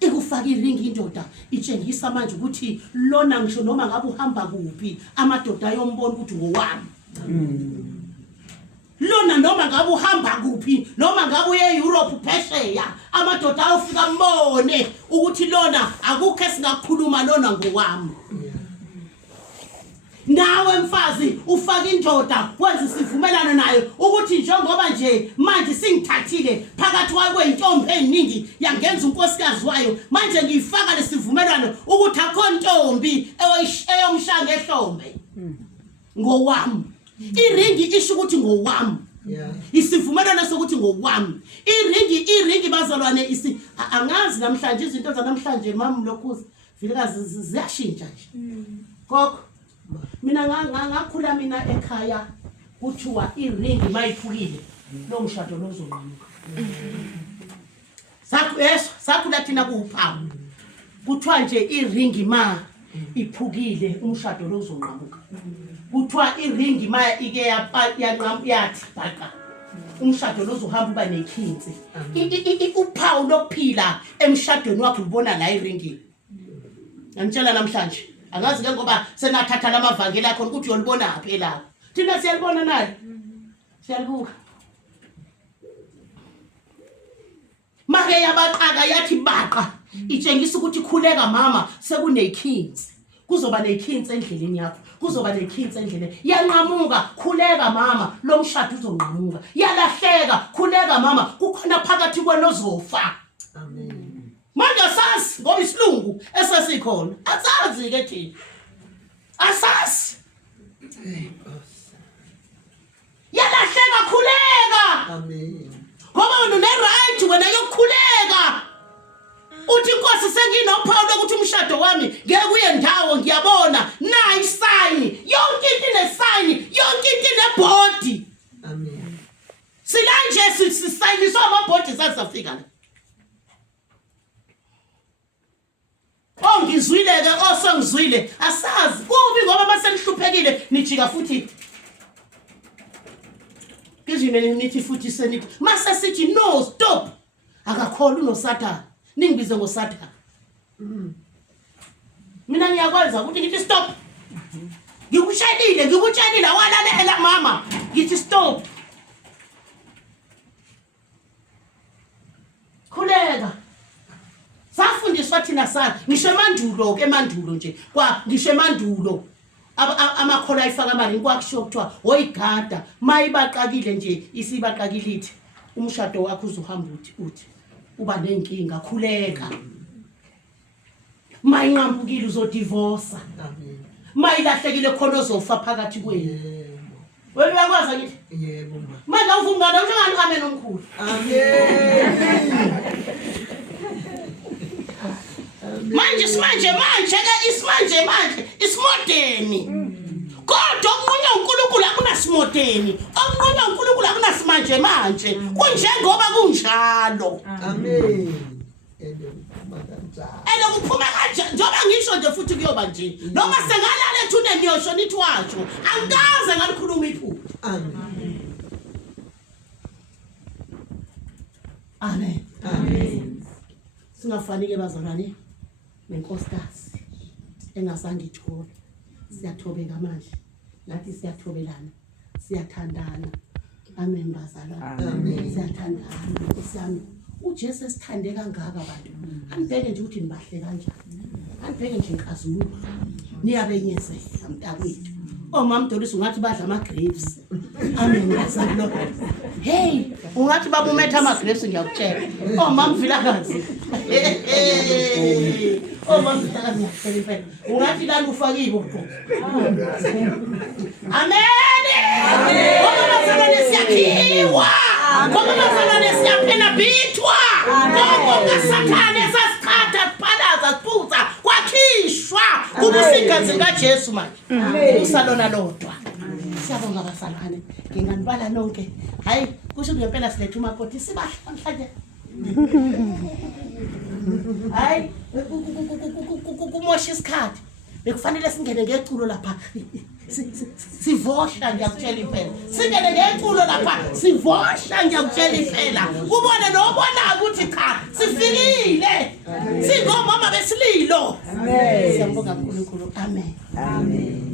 Ikufaka iringi indoda itshengisa manje ukuthi lona ngisho noma ngabe uhamba kuphi amadoda ayombona ukuthi ngowami. Lona noma ngabe uhamba kuphi noma ngabe uye Europe phesheya amadoda ayofika mbone ukuthi lona akukho esingakhuluma lona ngowami. Nawe mfazi ufaka indoda wenza isivumelano nayo ukuthi njengoba nje manje singithathile phakathi kwakwe intombi eziningi yangenza unkosikazi wayo manje ngiyifaka lesivumelano ukuthi akho ntombi eyomshanga ehlombe ngowami. Iringi isho ukuthi ngowami. Isivumelano sokuthi ngowami. Iringi bazalwane angazi namhlanje izinto zanamhlanje mami lokhuzi vilekazi ziyashintsha nje. Gogo mina ngakhula mina ekhaya kuthiwa iringi mayiphukile lo mshado lozonqamuka. Sakhula thina kuuphawu kuthiwa nje iringi ma iphukile umshado lozonqamuka. Kuthiwa iringi ma ike yathi bhaqa umshado lozohamba uba nekhinzi. Uphawu lokuphila emshadweni wakho ubona la iringi. Ngitshela namhlanje angazi ke ngoba senathatha lamavangeli akho ukuthi uyolibona aphi lapho. Thina siyalibona nali. Siyalibuka. Make yabaqaka yathi baqa itshengisa ukuthi khuleka mama sekunekhinzi. Kuzoba nekhinzi endleleni yakho. Kuzoba nekhinzi endleleni. Yanqamuka khuleka mama lo mshado uzonqamuka. Yalahleka khuleka mama kukhona phakathi kwenozofa. Amen. Manje asasi ngoba isilungu esasikhona asazi ke thina asasi yalahleka khuleka. Amen. Ngoba une right wena yokukhuleka uthi Nkosi senginophawu lokuthi umshado wami ngeke uye ndawo ngiyabona na isign yonke into inesign yonke into inebody. Amen. Silanje sisayiniswa amabhodi sasafika la. Ngizwile ke osongizwile asazi kubi ngoba masenihluphekile nijika futhi ngizwile nithi futhi senithi mase sithi no stop akakholwa unoSathane ningibize ngoSathane. Mina ngiyakwazi ukuthi ngithi stop. Ngikutshelile awalalela mama ngithi stop. Khuleka. Safundiswa thina sana ngisho emandulo ke emandulo nje kwa ngisho emandulo amakhola ayifaka amari kwakusho kuthiwa oyigada mayibaqakile nje isibaqakilithi umshado wakho uzohamba uthi uba nenkinga khuleka. Mayinqampukile uzodivorce. Amen. Mayilahlekile khona ozofa phakathi kwenu. Yebo. Wena uyakwazi ngithi Yebo ma. manje uvungana njengani amen omkhulu. Amen. Manje ke isimodeni. Kodwa omunye uNkulunkulu akunasimodeni. Omunye uNkulunkulu akunasimanje manje. Kunjengoba kunjalo. Amen. Ene kuphuma kanje njoba ngisho nje futhi kuyoba nje. Noma sengalala ethune niyosho nithi washo. Angikaze ngalikhuluma iphupho. Amen. Amen. Amen. Singafanike bazalwane nenkosikazi engasangithola. Siyathobeka manje. Nathi siyathobelana. Siyathandana. Amen bazalwane. Amen. Siyathandana Nkosi yami. uJesu esithande kangaka abantu anibheke nje ukuthi nibahle kanjani anibheke nje inkazumulo niyabenyezela mntakwethu omama Dolisi ungathi badla ama grapes amen ngiyazalwa hey ungathi babumetha amagrapes ngiyakutshela mama Mvilakazi mama Mvilakazi ngiyakutshela impela ungathi lana ufakiwe ubhuku amen ngoba bazalwane siyakhiwa ngoba bazalwane siyaphela bithwa ngoba ngasathane sasikhatha siphalaza siphuza kwakhishwa kubusigazi kaJesu manje usalona lodwa siyabonga bazalwane nginganibala nonke hayi kusho ngempela silethe umakoti sibahla hayi kumosha isikhathi bekufanele singene ngeculo lapha sivosha ngiyakutshela impela singene ngeculo lapha sivosha ngiyakutshela impela ubone nobona ukuthi cha sifikile singomama besililo amen siyabonga uNkulunkulu amen